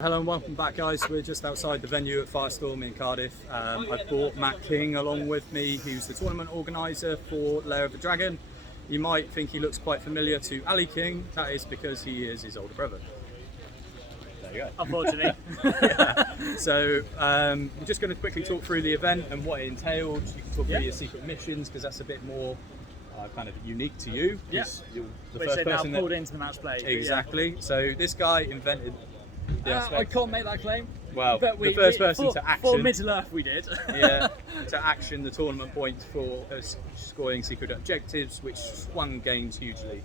Hello and welcome back, guys. We're just outside the venue at Firestorm in Cardiff. I've brought Matt King along with me, who's the tournament organiser for Lair of the Dragon. You might think he looks quite familiar to Ali King. That is because he is his older brother. There you go. Unfortunately. Yeah. So we're just going to quickly talk through the event and what it entailed. You can talk through your secret missions because that's a bit more kind of unique to you. Yeah. You're the Which first they now person pulled into the match play. Exactly. So this guy invented. I can't make that claim. Well, but the first person to action. For Middle-earth we did. Yeah, to action the tournament points for scoring secret objectives, which swung games hugely,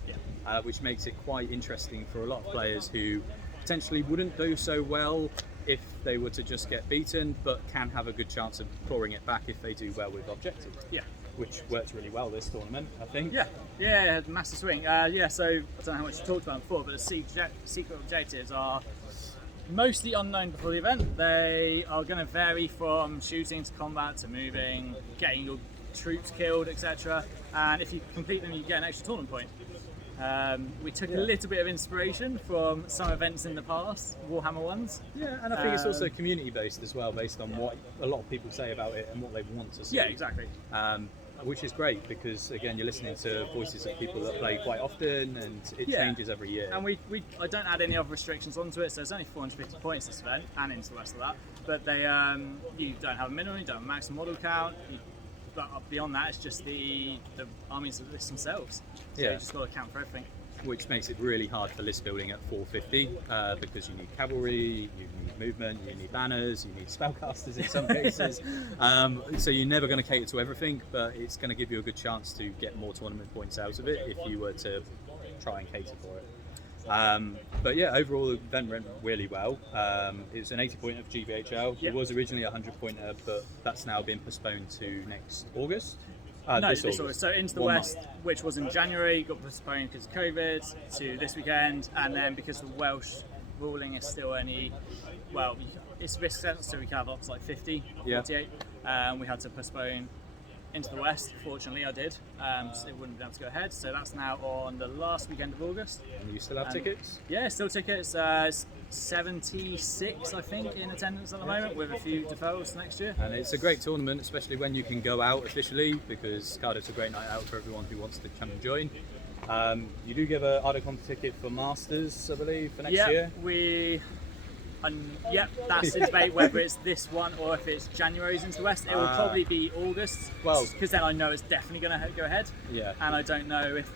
which makes it quite interesting for a lot of players who potentially wouldn't do so well if they were to just get beaten, but can have a good chance of clawing it back if they do well with objectives. Yeah. Which worked really well this tournament, I think. Yeah, massive swing. So I don't know how much you talked about before, but the secret objectives are mostly unknown before the event. They are going to vary from shooting to combat to moving, getting your troops killed, etc. And if you complete them, you get an extra tournament point. We took a little bit of inspiration from some events in the past, Warhammer ones. Yeah, and I think it's also community based as well, based on what a lot of people say about it and what they want to see. Yeah, exactly. Which is great because again you're listening to voices of people that play quite often and it changes every year. And I don't add any other restrictions onto it, so it's only 450 points this event and into the rest of that. But they you don't have a minimum, you don't have a maximum model count. But beyond that, it's just the armies that list themselves. So you just got to count for everything. Which makes it really hard for list building at 450 because you need cavalry, you need movement, you need banners, you need spellcasters in some cases. So you're never going to cater to everything, but it's going to give you a good chance to get more tournament points out of it if you were to try and cater for it. But yeah, overall the event went really well. It was an 80 pointer of GBHL. It was originally a 100 pointer, but that's now been postponed to next August. This August. So Into the West, which was in January, got postponed because of COVID to this weekend, and then because the Welsh ruling is still it's risk sensitive, so we can have up to like 50 or 48. We had to postpone Into the West. Fortunately, I did, so it wouldn't be able to go ahead. So that's now on the last weekend of August. And you still have tickets? Yeah, still tickets. 76, I think, in attendance at the moment, with a few deferrals next year. And it's a great tournament, especially when you can go out officially, because Cardiff's a great night out for everyone who wants to come and join. You do give a Ardacon ticket for Masters, I believe, for next year. That's the debate whether it's this one or if it's January's Into the West. It will probably be August, because then I know it's definitely going to go ahead. Yeah. And I don't know if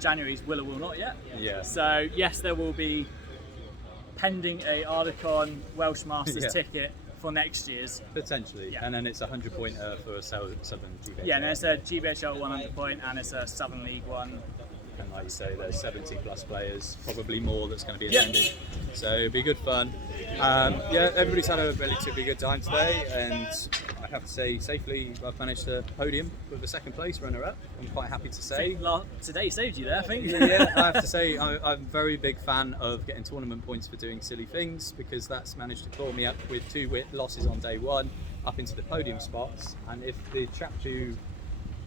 January's will or will not yet. Yeah. So yes, there will be, pending a Ardacon Welsh Masters ticket for next year's. Potentially. And then it's a 100 pointer for a Southern GBHL. Yeah, and there's a GBHL 100 point and it's a Southern League one. And like you say, there's 70 plus players, probably more that's going to be attended. So it'll be good fun. Everybody's had a relatively good time today, and I have to say, safely, I've managed to podium with a second place runner-up. I'm quite happy to say. Today saved you there, I think. Yeah, I have to say, I'm a very big fan of getting tournament points for doing silly things, because that's managed to claw me up with 2 losses on day one, up into the podium spots. And if the chap who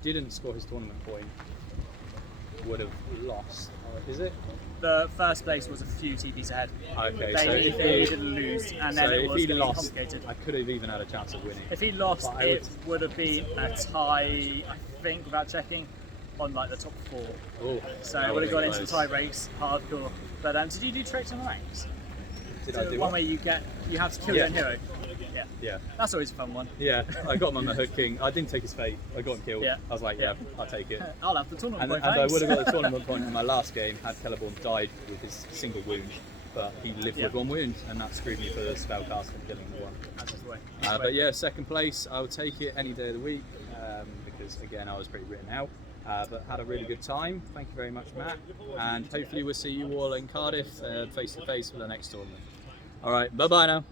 didn't score his tournament point would have lost, is it? The first place was a few TPs ahead. Okay, they didn't lose, and then it was complicated. I could have even had a chance of winning. If he lost, it would have been a tie, I think, without checking, on like the top 4. Oh, so it would have gone into the tie race, hardcore. But did you do tricks on the ranks? Did I do one where you have to kill your hero? Yeah. That's always a fun one. Yeah, I got him on the Hood King. I didn't take his fate. I got him killed. Yeah. I was like, I'll take it. I'll have the tournament point. And I would have got the tournament point in my last game had Celeborn died with his single wound. But he lived with 1 wound, and that screwed me for the spellcast and killing the one. That's his way. But yeah, second place, I would take it any day of the week, because again, I was pretty written out. But had a really good time. Thank you very much, Matt. And hopefully we'll see you all in Cardiff face to face for the next tournament. All right, bye-bye now.